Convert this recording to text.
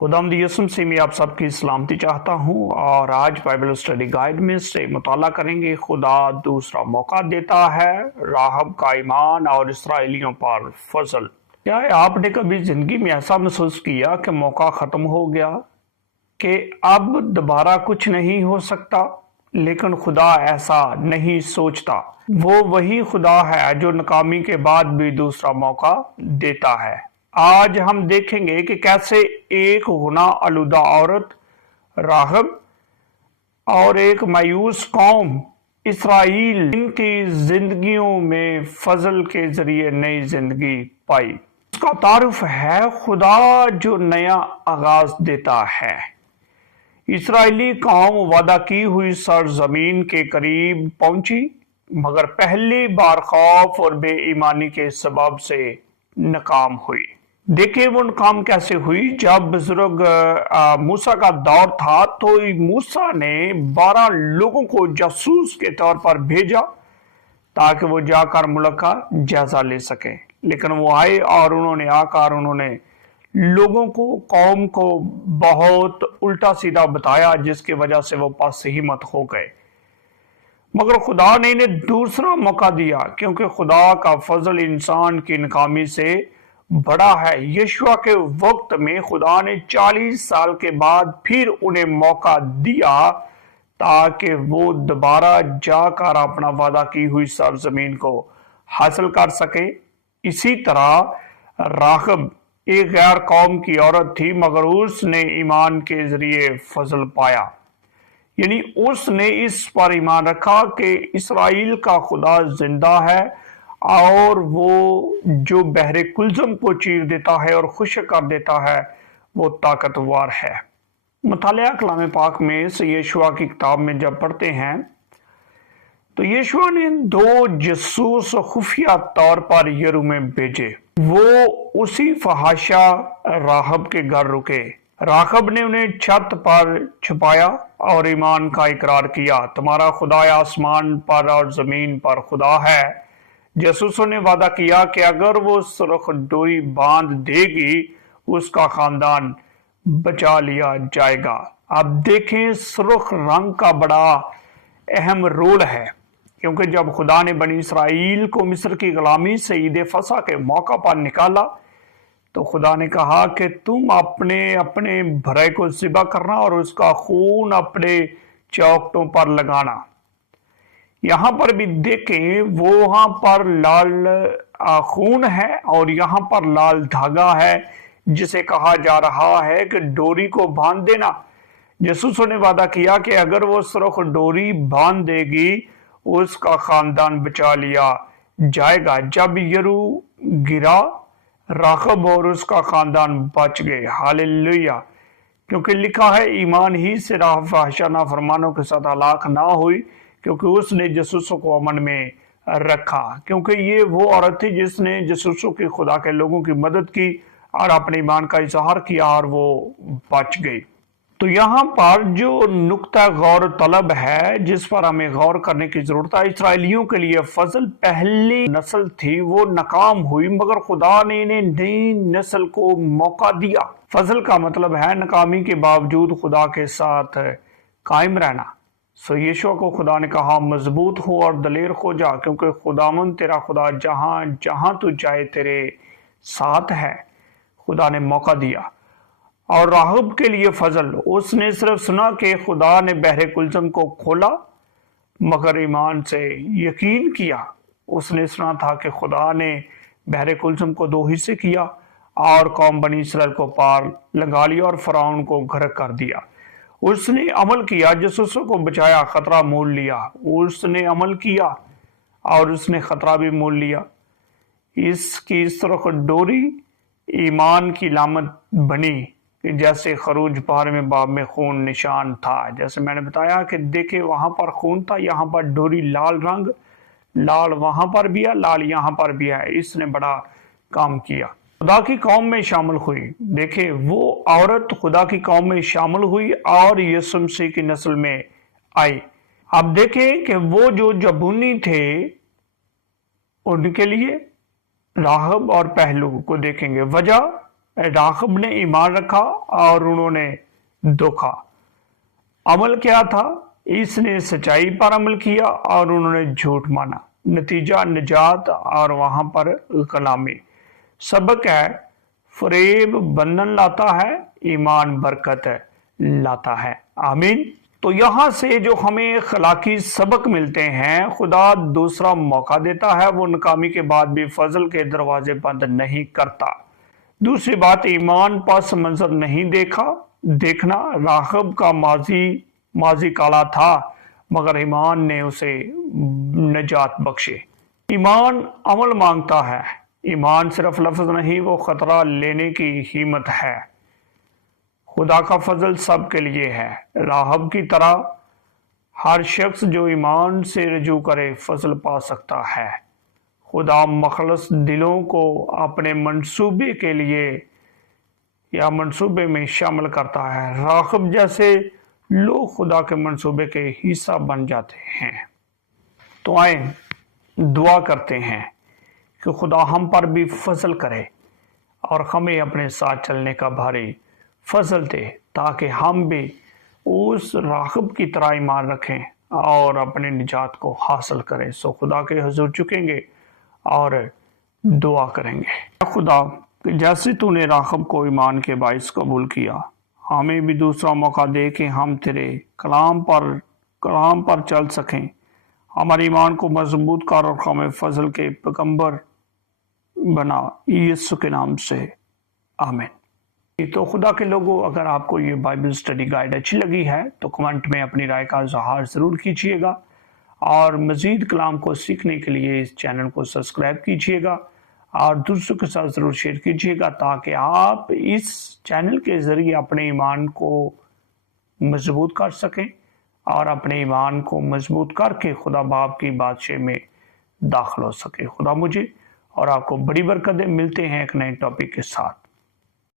खुदावंद यीशु मसीह में आप सबकी सलामती चाहता हूँ और आज बाइबल स्टडी गाइड में से मुताला करेंगे। खुदा दूसरा मौका देता है, राहब का ईमान और इसराइलियों पर फजल। क्या आपने कभी जिंदगी में ऐसा महसूस किया कि मौका खत्म हो गया, कि अब दोबारा कुछ नहीं हो सकता? लेकिन खुदा ऐसा नहीं सोचता। वो वही खुदा है जो नाकामी के बाद भी दूसरा मौका देता है। आज हम देखेंगे कि कैसे एक गुनाह आलूदा औरत राहब और एक मायूस कौम इसराइल इनकी जिंदगियों में फजल के जरिए नई जिंदगी पाई। उसका तारुफ है खुदा जो नया आगाज देता है। इसराइली कौम वादा की हुई सरजमीन के करीब पहुंची, मगर पहली बार खौफ और बेईमानी के सबब से नाकाम हुई। देखिए वो नाकाम कैसे हुई। जब बुजुर्ग मूसा का दौर था तो मूसा ने 12 लोगों को जासूस के तौर पर भेजा ताकि वो जाकर मुल्क का जायजा ले सके। लेकिन वो आए और उन्होंने लोगों को, कौम को बहुत उल्टा सीधा बताया, जिसकी वजह से वो पास हिम्मत हो गए। मगर खुदा ने इन्हें दूसरा मौका दिया, क्योंकि खुदा का फजल इंसान की नाकामी से बड़ा है। यीशुआ के वक्त में खुदा ने 40 साल के बाद फिर उन्हें मौका दिया ताकि वो दोबारा जाकर अपना वादा की हुई सरजमीन को हासिल कर सके। इसी तरह राहब एक गैर कौम की औरत थी, मगर उसने ईमान के जरिए फजल पाया। यानी उसने इस पर ईमान रखा कि इसराइल का खुदा जिंदा है और वो जो बहरे कुलजम को चीर देता है और खुश कर देता है, वो ताकतवर है। मुतालिया कलाम पाक में से यीशुआ की किताब में जब पढ़ते हैं तो यीशुआ ने 2 जासूस खुफिया तौर पर यरू में भेजे। वो उसी फहाशा राहब के घर रुके। राहब ने उन्हें छत पर छुपाया और ईमान का इकरार किया, तुम्हारा खुदा आसमान पर और जमीन पर खुदा है। जासूसों ने वादा किया कि अगर वो सुर्ख डोरी बांध देगी उसका खानदान बचा लिया जाएगा। अब देखें, सुर्ख रंग का बड़ा अहम रोल है, क्योंकि जब खुदा ने बनी इसराइल को मिस्र की गुलामी से ईद फसा के मौका पर निकाला तो खुदा ने कहा कि तुम अपने अपने भरे को ज़िबा करना और उसका खून अपने चौखटों पर लगाना। यहाँ पर भी देखें, वो वहां पर लाल खून है और यहाँ पर लाल धागा है, जिसे कहा जा रहा है कि डोरी को बांध देना। जासूसों ने वादा किया कि अगर वो सुर्ख डोरी बांध देगी उसका खानदान बचा लिया जाएगा। जब यरू गिरा, राहब और उसका खानदान बच गए। हालेलुया। क्योंकि लिखा है, ईमान ही से राह फहशा नाफरमानों के साथ हलाक ना हुई, क्योंकि उसने जासूसों को अमन में रखा। क्योंकि ये वो औरत थी जिसने जासूसों की, खुदा के लोगों की मदद की और अपने ईमान का इजहार किया और वो बच गई। तो यहाँ पर जो नुक्ता गौर तलब है, जिस पर हमें गौर करने की जरूरत है, इसराइलियों के लिए फजल पहली नस्ल थी, वो नाकाम हुई, मगर खुदा ने इन्हें नई नस्ल को मौका दिया। फजल का मतलब है नाकामी के बावजूद खुदा के साथ कायम रहना। सो यीशुआ को खुदा ने कहा, मजबूत हो और दलेर हो जा, क्योंकि खुदावन तेरा खुदा जहां जहां तू जाए तेरे साथ है। खुदा ने मौका दिया। और राहब के लिए फजल, उसने सिर्फ सुना कि खुदा ने बहरे कुलजम को खोला, मगर ईमान से यकीन किया। उसने सुना था कि खुदा ने बहरे कुलजम को 2 हिस्से किया और कौम बनी इसराइल को पार लगा लिया और फराउन को गर्क कर दिया। उसने अमल किया, जासूसों को बचाया, खतरा मोल लिया। उसने अमल किया और उसने खतरा भी मोल लिया। इसकी सुर्ख डोरी ईमान की लामत बनी, जैसे खरूज पार में बाब में खून निशान था। जैसे मैंने बताया कि देखे, वहां पर खून था, यहाँ पर डोरी लाल रंग, लाल वहां पर भी है, लाल यहाँ पर भी है। इसने बड़ा काम किया, खुदा की कौम में शामिल हुई। देखे, वो औरत खुदा की कौम में शामिल हुई और यीशु मसीह की नस्ल में आई। अब देखें कि वो जो जबूनी थे, उनके लिए राहब और पहलू को देखेंगे। वजह राहब ने ईमान रखा और उन्होंने धोखा। अमल क्या था? इसने सच्चाई पर अमल किया और उन्होंने झूठ माना। नतीजा निजात और वहां पर गुलामी। सबक है, फरेब बंधन लाता है, ईमान बरकत लाता है। आमीन। तो यहां से जो हमें अखलाकी सबक मिलते हैं, खुदा दूसरा मौका देता है, वो नाकामी के बाद भी फजल के दरवाजे बंद नहीं करता। दूसरी बात, ईमान पस मंजर नहीं देखना। राहब का माजी काला था, मगर ईमान ने उसे निजात बख्शे। ईमान अमल मांगता है। ईमान सिर्फ लफ्ज नहीं, वो खतरा लेने की हिम्मत है। खुदा का फजल सबके लिए है। राहब की तरह हर शख्स जो ईमान से रजू करे फजल पा सकता है। खुदा मखलस दिलों को अपने मंसूबे के लिए या मंसूबे में शामिल करता है। राहब जैसे लोग खुदा के मंसूबे के हिस्सा बन जाते हैं। तो आए दुआ करते हैं कि खुदा हम पर भी फजल करे और हमें अपने साथ चलने का भारी फजल दे, ताकि हम भी उस राहब की तरह ईमान रखें और अपने निजात को हासिल करें। सो खुदा के हुजूर झुकेंगे और दुआ करेंगे। खुदा, जैसे तूने राहब को ईमान के बाइस कबूल किया, हमें भी दूसरा मौका दे कि हम तेरे कलाम पर चल सकें। हमारे ईमान को मजबूत कर और हमें फजल के पैगंबर बना, यीशु के नाम से आमीन। तो खुदा के लोगों, अगर आपको ये बाइबल स्टडी गाइड अच्छी लगी है तो कमेंट में अपनी राय का इजहार ज़रूर कीजिएगा और मज़ीद कलाम को सीखने के लिए इस चैनल को सब्सक्राइब कीजिएगा और दूसरों के साथ ज़रूर शेयर कीजिएगा, ताकि आप इस चैनल के ज़रिए अपने ईमान को मजबूत कर सकें और अपने ईमान को मजबूत करके खुदा बाप की बादशाह में दाखिल हो सके। खुदा मुझे और आपको बड़ी बरकत दे। मिलते हैं एक नए टॉपिक के साथ।